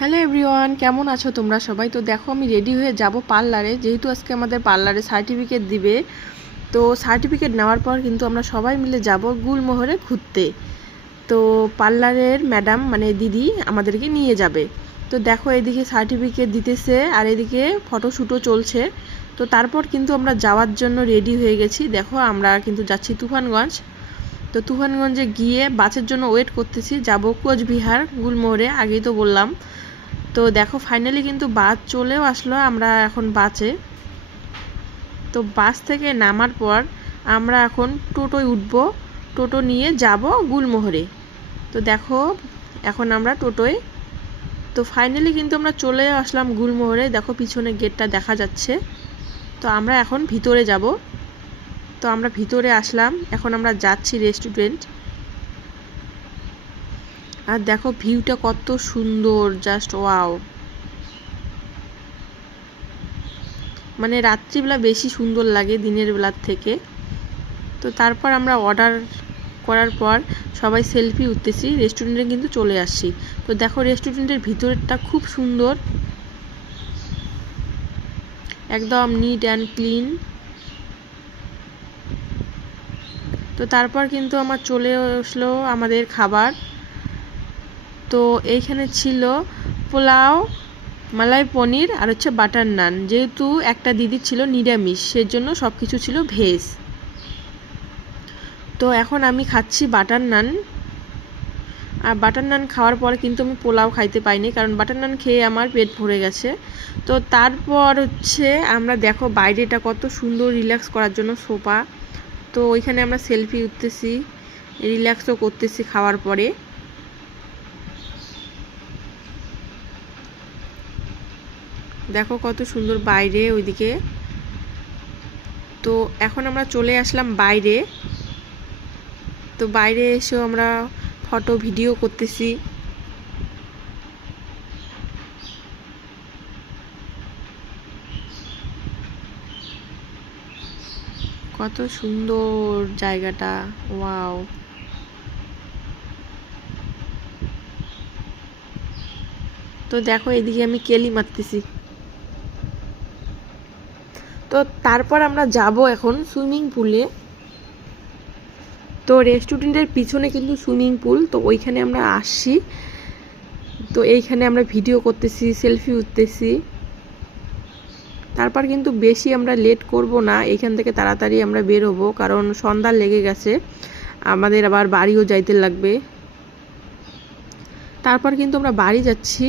Hello everyone, কেমন আছো তোমরা সবাই? তো দেখো আমি রেডি হয়ে যাব পার্লারে, যেহেতু আজকে আমাদের পার্লারে সার্টিফিকেট দিবে। তো সার্টিফিকেট নেওয়ার পর কিন্তু আমরা সবাই মিলে যাব গুলমোহরে ঘুরতে। তো পার্লারের ম্যাডাম মানে দিদি আমাদেরকে নিয়ে যাবে। তো দেখো এদিকে সার্টিফিকেট দিতেছে আর এদিকে ফটোশ্যুটও চলছে। তো তারপর কিন্তু আমরা যাওয়ার জন্য রেডি হয়ে গেছি। দেখো আমরা কিন্তু যাচ্ছি তুফানগঞ্জ। তো তুফানগঞ্জে গিয়ে বাসের জন্য ওয়েট করতেছি, যাব কোচবিহার গুলমোহরে, আগেই তো বললাম। তো দেখো ফাইনালি কিন্তু বাস চলেও আসলো, আমরা এখন বাসে। তো বাস থেকে নামার পর আমরা এখন টোটোয় উঠব, টোটো নিয়ে যাব গুলমোহরে। তো দেখো এখন আমরা টোটোয়। তো ফাইনালি কিন্তু আমরা চলে আসলাম গুলমোহরে, দেখো পিছনে গেটটা দেখা যাচ্ছে। তো আমরা এখন ভিতরে যাব। তো আমরা ভিতরে আসলাম, এখন আমরা যাচ্ছি রেস্টুরেন্ট। আর দেখো ভিউটা কত সুন্দর, জাস্ট ওয়াও। মানে রাত্রিবেলা বেশি সুন্দর লাগে দিনের বেলার থেকে। তো তারপর আমরা অর্ডার করার পর সবাই সেলফি উঠতেছি, রেস্টুরেন্টে কিন্তু চলে আসছি। তো দেখো রেস্টুরেন্টের ভিতরটা খুব সুন্দর, একদম নিট অ্যান্ড ক্লিন। তো তারপর কিন্তু আমার চলে আসলো আমাদের খাবার। তো এইখানে ছিল পোলাও, মালাই পনির আর হচ্ছে বাটার নান। যেহেতু একটা দিদি ছিল নিরামিষ, সেজন্য সব কিছু ছিল ভেজ। তো এখন আমি খাচ্ছি বাটার নান। আর বাটার নান খাওয়ার পরে কিন্তু আমি পোলাও খাইতে পাইনি, কারণ বাটার নান খেয়ে আমার পেট ভরে গেছে। তো তারপর হচ্ছে আমরা দেখো বাইরেটা কত সুন্দর, রিল্যাক্স করার জন্য সোফা। তো ওইখানে আমরা সেলফি উঠতেছি, রিল্যাক্সও করতেছি খাওয়ার পরে। দেখো কত সুন্দর বাইরে ওইদিকে। তো এখন আমরা চলে আসলাম বাইরে। তো বাইরে এসেও আমরা ফটো ভিডিও করতেছি। কত সুন্দর জায়গাটা, ওয়াও। তো দেখো এদিকে আমি কেলি মারতেছি। তো তারপর আমরা যাব এখন সুইমিং পুলে। তো রেস্টুরেন্টের পিছনে কিন্তু সুইমিং পুল, তো ওইখানে আমরা আসছি। তো এইখানে আমরা ভিডিও করতেছি, সেলফি উঠতেছি। তারপর কিন্তু বেশি আমরা লেট করব না, এইখান থেকে তাড়াতাড়ি আমরা বের হবো, কারণ সন্ধ্যা লেগে গেছে, আমাদের আবার বাড়িও যাইতে লাগবে। তারপর কিন্তু আমরা বাড়ি যাচ্ছি।